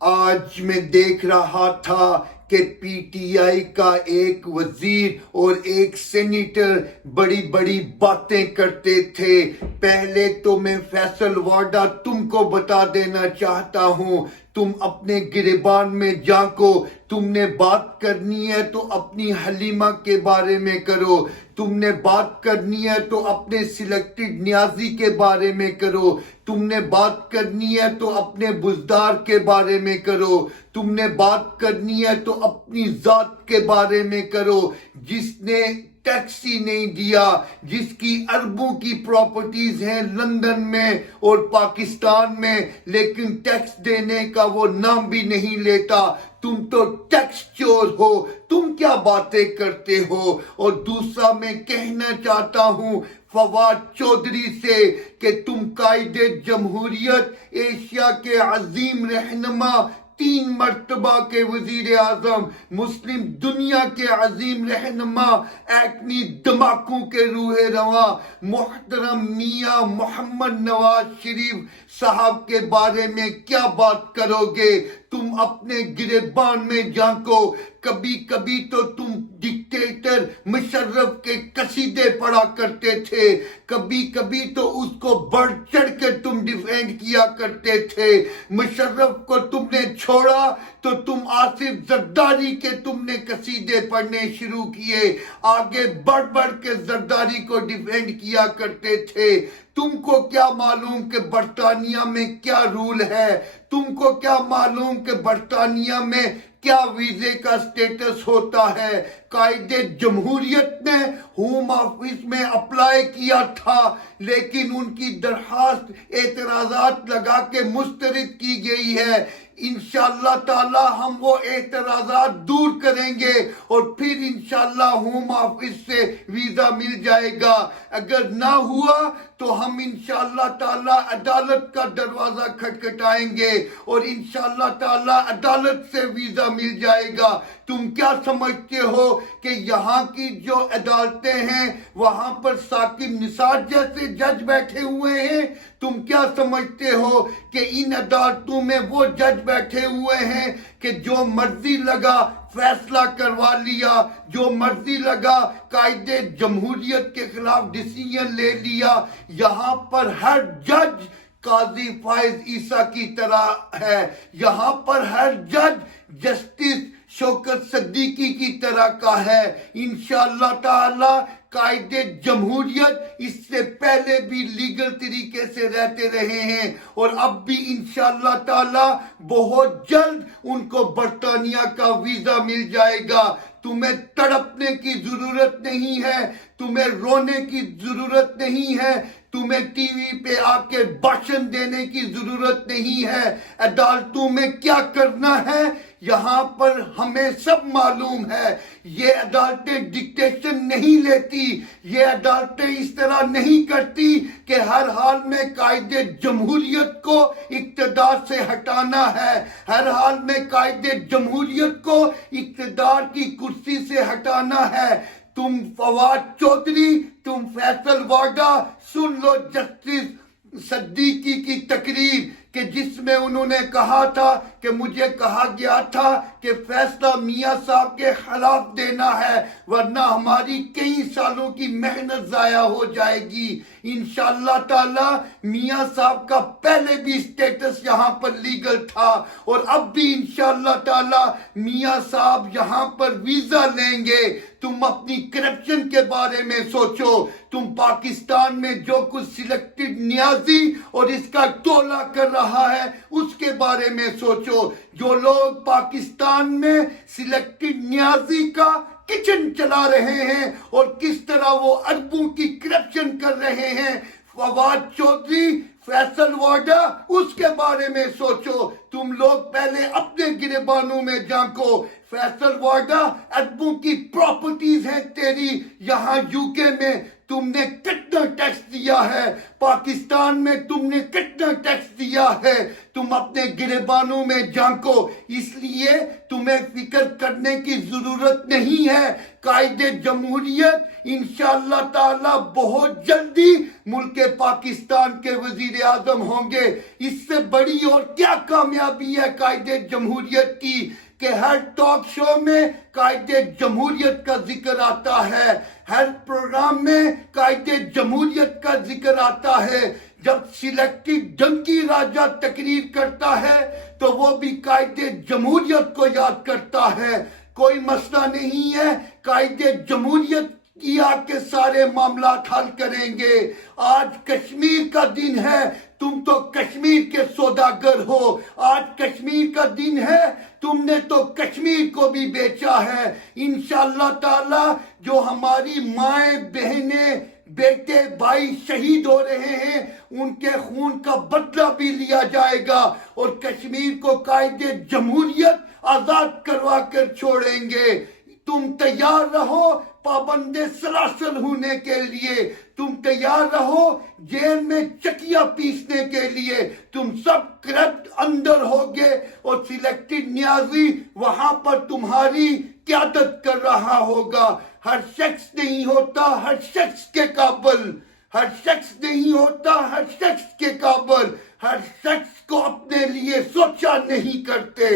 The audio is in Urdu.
آج میں دیکھ رہا تھا کہ پی ٹی آئی کا ایک وزیر اور ایک سینیٹر بڑی بڑی باتیں کرتے تھے۔ پہلے تو میں فیصل وارڈا تم کو بتا دینا چاہتا ہوں، تم اپنے گریبان میں جھانکو۔ تم نے بات کرنی ہے تو اپنی حلیمہ کے بارے میں کرو، تم نے بات کرنی ہے تو اپنے سلیکٹڈ نیازی کے بارے میں کرو، تم نے بات کرنی ہے تو اپنے بزدار کے بارے میں کرو، تم نے بات کرنی ہے تو اپنی ذات کے بارے میں کرو۔ جس نے ٹیکس ہی نہیں دیا، جس کی اربوں کی پراپرٹیز ہیں لندن میں اور پاکستان میں، لیکن ٹیکس دینے کا وہ نام بھی نہیں لیتا، تم تو ٹیکس چور ہو، تم کیا باتیں کرتے ہو؟ اور دوسرا میں کہنا چاہتا ہوں فواد چودھری سے کہ تم قائد جمہوریت، ایشیا کے عظیم رہنما، 3 مرتبہ کے وزیر اعظم، مسلم دنیا کے عظیم رہنما، ایٹمی دھماکوں کے روح رواں محترم میاں محمد نواز شریف صاحب کے بارے میں کیا بات کرو گے؟ تم اپنے گریبان میں جھانکو۔ کبھی کبھی تو تم ڈکٹیٹر مشرف کے قصیدے پڑھا کرتے تھے، کبھی کبھی تو اس کو بڑھ چڑھ کے تم ڈیفینڈ کیا کرتے تھے۔ مشرف کو تم نے چھوڑا تو تم آصف زرداری کے تم نے قصیدے پڑھنے شروع کیے، آگے بڑھ بڑھ کے زرداری کو ڈیفینڈ کیا کرتے تھے۔ تم کو کیا معلوم کہ برطانیہ میں کیا رول ہے؟ تم کو کیا معلوم کہ برطانیہ میں کیا ویزے کا سٹیٹس ہوتا ہے؟ قائد جمہوریت نے ہوم آفس میں اپلائی کیا تھا، لیکن ان کی درخواست اعتراضات لگا کے مسترد کی گئی ہے۔ انشاءاللہ تعالی ہم وہ اعتراضات دور کریں گے اور پھر انشاءاللہ ہوم آفس سے ویزا مل جائے گا۔ اگر نہ ہوا تو ہم انشاءاللہ تعالی عدالت کا دروازہ کھٹکھٹائیں گے اور انشاءاللہ تعالی عدالت سے ویزا مل جائے گا۔ تم کیا سمجھتے ہو کہ یہاں کی جو عدالتیں ہیں وہاں پر ثاقب نثار جیسے جج بیٹھے ہوئے ہیں؟ تم کیا سمجھتے ہو کہ ان عدالتوں میں وہ جج بیٹھے ہوئے ہیں کہ جو مرضی لگا فیصلہ کروا لیا، جو مرضی لگا قائد جمہوریت کے خلاف ڈیسیژن لے لیا؟ یہاں پر ہر جج قاضی فائز عیسیٰ کی طرح ہے، یہاں پر ہر جج جسٹس شوکت صدیقی کی طرح کا ہے۔ انشاءاللہ تعالی قائد جمہوریت اس سے پہلے بھی لیگل طریقے سے رہتے رہے ہیں اور اب بھی انشاءاللہ تعالی بہت جلد ان کو برطانیہ کا ویزا مل جائے گا۔ تمہیں تڑپنے کی ضرورت نہیں ہے، تمہیں رونے کی ضرورت نہیں ہے، تمہیں ٹی وی پہ آ کے بھاشن دینے کی ضرورت نہیں ہے۔ عدالتوں میں کیا کرنا ہے یہاں پر ہمیں سب معلوم ہے۔ یہ عدالتیں ڈکٹیشن نہیں لیتی، یہ عدالتیں اس طرح نہیں کرتی کہ ہر حال میں قائد جمہوریت کو اقتدار سے ہٹانا ہے، ہر حال میں قائد جمہوریت کو اقتدار کی کرسی سے ہٹانا ہے۔ تم فواد چودھری، تم فیصل وارڈا، سن لو جسٹس صدیقی کی تقریر کہ جس میں انہوں نے کہا تھا کہ مجھے کہا گیا تھا کہ فیصلہ میاں صاحب کے خلاف دینا ہے ورنہ ہماری کئی سالوں کی محنت ضائع ہو جائے گی۔ انشاءاللہ تعالی میاں صاحب کا پہلے بھی سٹیٹس یہاں پر لیگل تھا اور اب بھی انشاءاللہ تعالی میاں صاحب یہاں پر ویزا لیں گے۔ تم اپنی کرپشن کے بارے میں سوچو، تم پاکستان میں جو کچھ سلیکٹڈ نیازی اور اس کا ٹولہ کر رہا ہے اس کے بارے میں سوچو۔ جو لوگ پاکستان میں سلیکٹڈ نیازی کا کچن چلا رہے ہیں اور کس طرح وہ اربوں کی کرپشن کر رہے ہیں، فواد چودھری، فیصل وارڈا، اس کے بارے میں سوچو۔ تم لوگ پہلے اپنے گریبانوں میں جھانکو۔ فیصل واڈا ادبوں کی پراپرٹیز ہیں تیری یہاں یو کے میں تم نے کتنا ٹیکس دیا ہے پاکستان میں تم نے کتنا ٹیکس دیا ہے تم اپنے گریبانوں میں جھانکو اس لیے تمہیں فکر کرنے کی ضرورت نہیں ہے قائد جمہوریت انشاءاللہ تعالی بہت جلدی ملک پاکستان کے وزیر اعظم ہوں گے اس سے بڑی اور کیا کامیابی ہے قائد جمہوریت کی کہ ہر ٹاک شو میں قائد جمہوریت کا ذکر آتا ہے ہر پروگرام میں قائد جمہوریت کا ذکر آتا ہے جب سلیکٹڈ ڈنکی راجہ تقریر کرتا ہے تو وہ بھی قائد جمہوریت کو یاد کرتا ہے کوئی مسئلہ نہیں ہے قائد جمہوریت کیا کہ سارے معاملات حل کریں گے آج کشمیر کا دن ہے تم تو کشمیر کے سوداگر ہو آج کشمیر کا دن ہے تم نے تو کشمیر کو بھی بیچا ہے انشاءاللہ تعالی جو ہماری مائیں بہنیں بیٹے بھائی شہید ہو رہے ہیں ان کے خون کا بدلہ بھی لیا جائے گا اور کشمیر کو قائد جمہوریت آزاد کروا کر چھوڑیں گے تم تیار رہو پابند سلاسل ہونے کے لیے تم تیار رہو جیل میں چکیا پیسنے کے لیے تم سب کرپٹ اندر ہوگے اور سلیکٹڈ نیازی وہاں پر تمہاری قیادت کر رہا ہوگا ہر شخص نہیں ہوتا ہر شخص کے قابل ہر شخص نہیں ہوتا ہر شخص کے قابل ہر شخص کو اپنے لیے سوچا نہیں کرتے